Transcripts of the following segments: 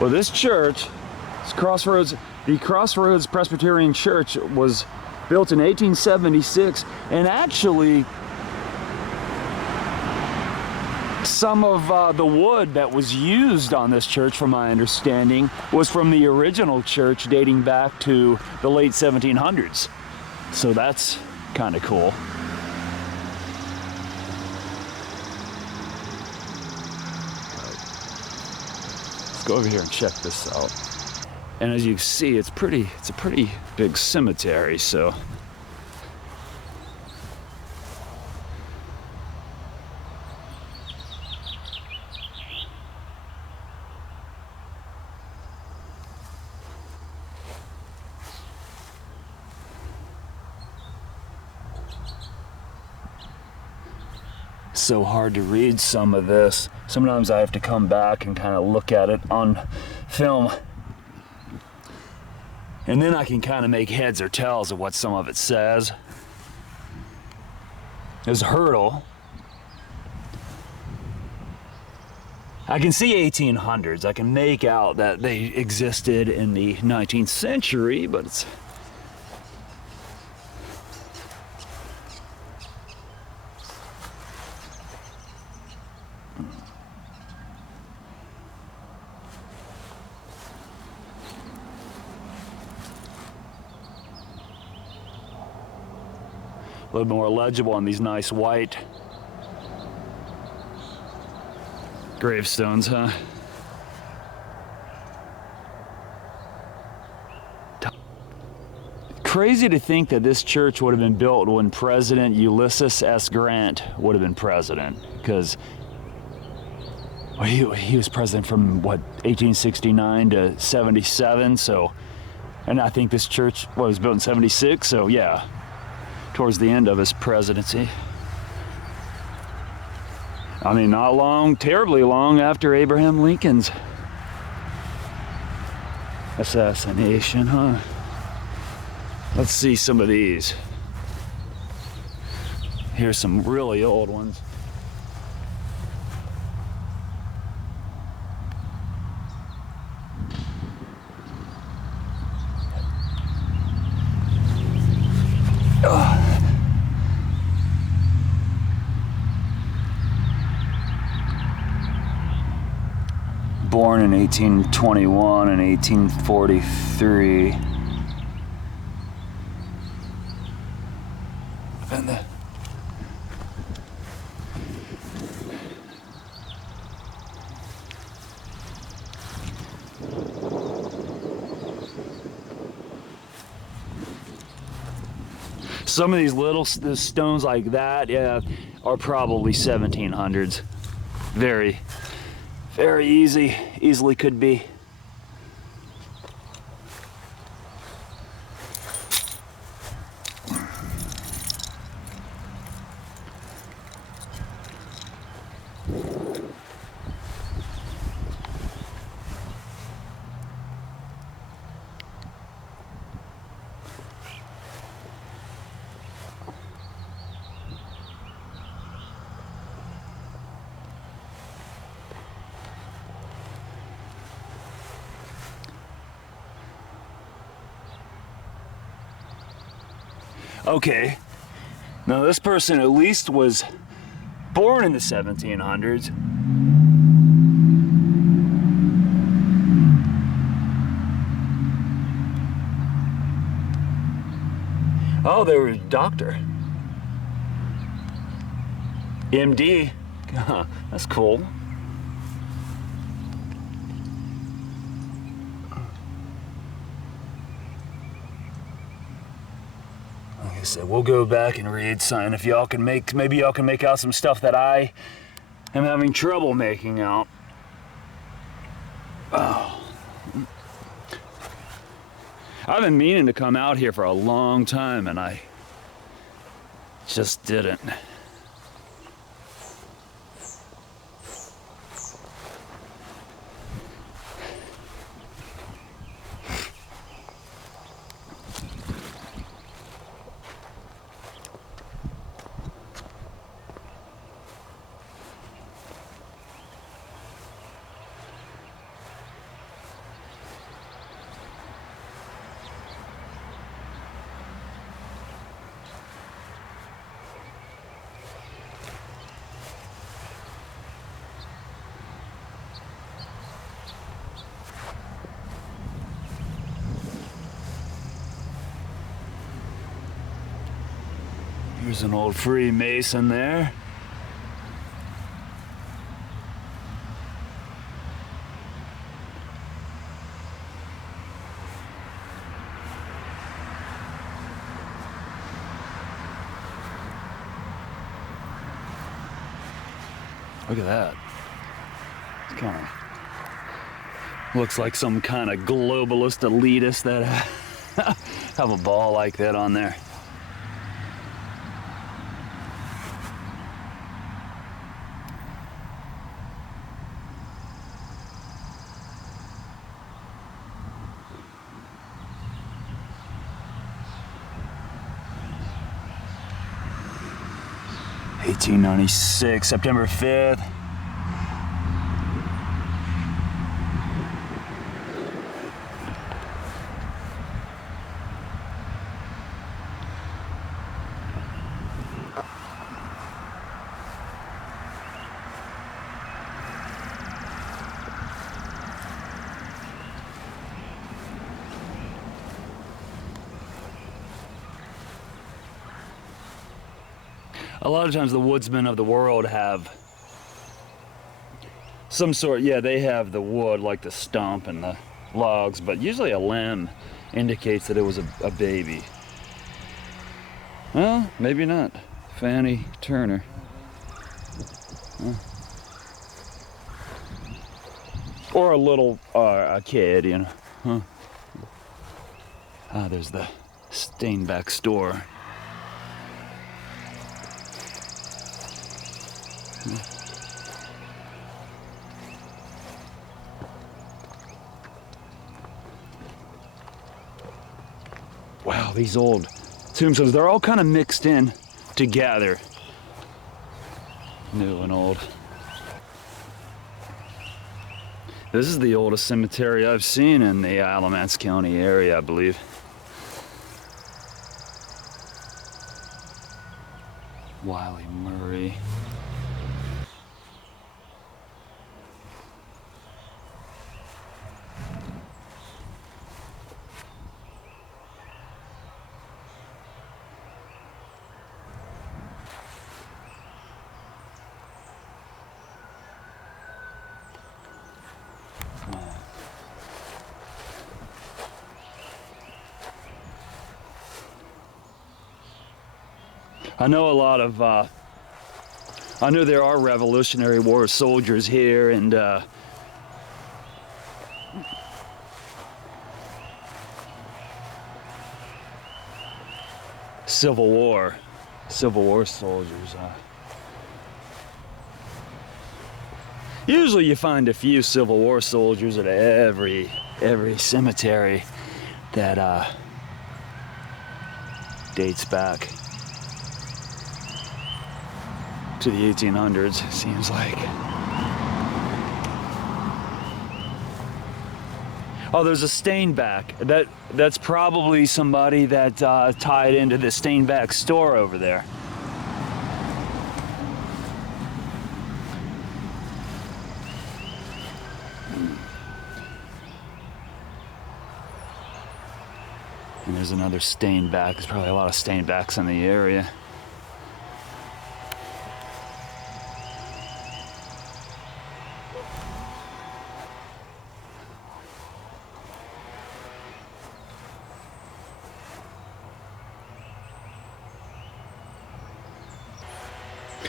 Well, this church, the Crossroads Presbyterian Church, was built in 1876, and actually some of the wood that was used on this church, from my understanding, was from the original church dating back to the late 1700s. So that's kind of cool. Let's go over here and check this out. And as you see, it's a pretty big cemetery, so. So hard to read some of this. Sometimes I have to come back and kind of look at it on film, and then I can kind of make heads or tails of what some of it says. There's hurdle. I can see 1800s. I can make out that they existed in the 19th century, but it's a little more legible on these nice white gravestones, huh? Crazy to think that this church would have been built when President Ulysses S. Grant would have been president, because he was president from what, 1869 to 77. So, and I think this church was built in 76. So yeah, towards the end of his presidency. I mean, not long, terribly long after Abraham Lincoln's assassination, huh? Let's see some of these. Here's some really old ones. Born in 1821 and 1843. And some of these little stones like that, yeah, are probably 1700s. Very easily could be. Okay, now this person at least was born in the 1700s. Oh, they were a doctor. MD. That's cool. Like I said, we'll go back and read some. If y'all can maybe y'all can make out some stuff that I am having trouble making out. Oh. I've been meaning to come out here for a long time, and I just didn't. There's an old Freemason there. Look at that. It's kind of looks like some kind of globalist elitist that have a ball like that on there. (1896) September 5th. A lot of times the woodsmen of the world have some sort, yeah, they have the wood like the stump and the logs, but usually a limb indicates that it was a baby. Well, maybe not. Fanny Turner. Huh. Or a little, a kid, you know. Huh. Ah, there's the Steinbeck store. Wow, these old tombstones, they're all kind of mixed in together. New and old. This is the oldest cemetery I've seen in the Alamance County area, I believe. Wiley Murray. I know a lot of, I know there are Revolutionary War soldiers here, and Civil War soldiers. Usually you find a few Civil War soldiers at every cemetery that dates back to the 1800s, it seems like. Oh, there's a Steinbeck. That's probably somebody that tied into the Steinbeck store over there. And there's another Steinbeck. There's probably a lot of Steinbecks in the area.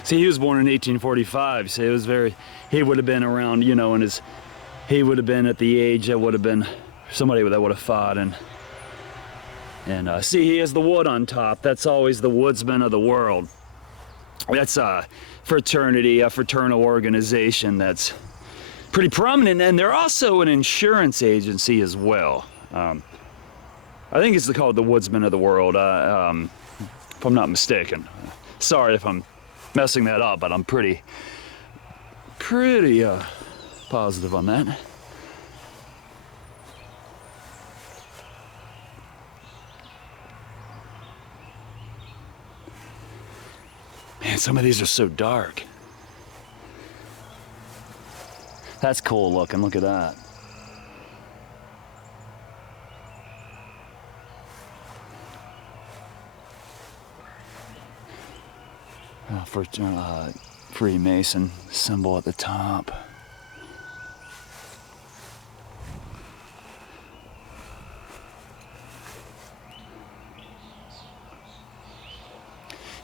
See, he was born in 1845, so it was he would have been around, you know, he would have been at the age that would have been somebody that would have fought, and see, he has the wood on top. That's always the woodsman of the world. That's a fraternity, a fraternal organization that's pretty prominent, and they're also an insurance agency as well. I think it's called the Woodsman of the World, if I'm not mistaken. Sorry if I'm messing that up, but I'm pretty positive on that. Man, some of these are so dark. That's cool looking, look at that. for Freemason symbol at the top.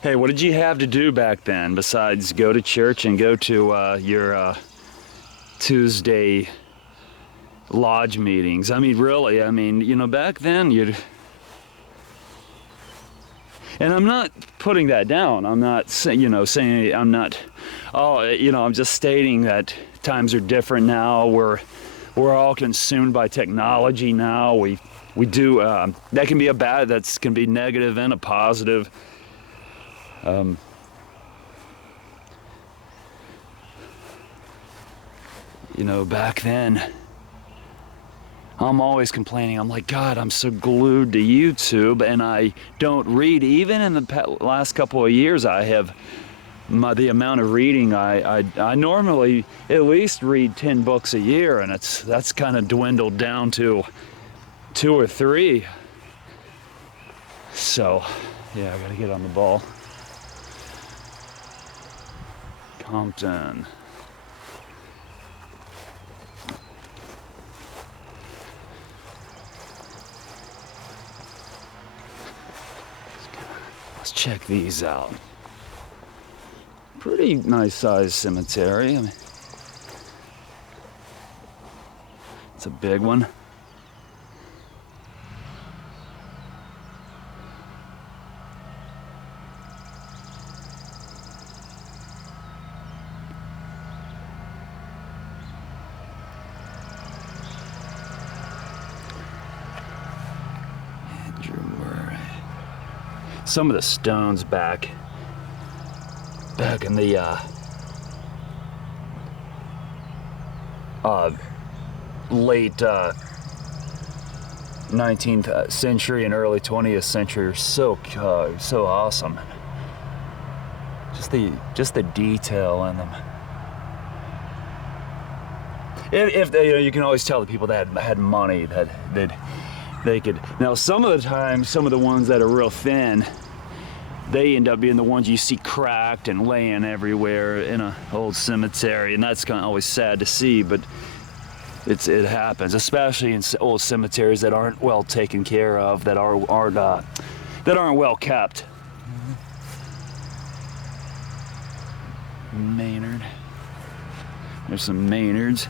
Hey, what did you have to do back then besides go to church and go to your Tuesday lodge meetings? I mean, really, I mean, you know, back then you'd... And I'm not putting that down. I'm not, saying, I'm not, I'm just stating that times are different now. We're all consumed by technology now. We do, that can be that can be negative and a positive. Back then, I'm always complaining. I'm like, God, I'm so glued to YouTube, and I don't read. Even in the last couple of years, I have the amount of reading. I normally at least read 10 books a year, and that's kind of dwindled down to 2 or 3. So, yeah, I gotta get on the ball. Compton. Let's check these out. Pretty nice sized cemetery. I mean, it's a big one. Some of the stones back in the late 19th century and early 20th century are so awesome. Just the detail in them. If they, you can always tell the people that had money that they could. Now, some of the time, some of the ones that are real thin, they end up being the ones you see cracked and laying everywhere in an old cemetery, and that's kind of always sad to see, but it happens, especially in old cemeteries that aren't well taken care of, that aren't well kept. Maynard. There's some Maynards.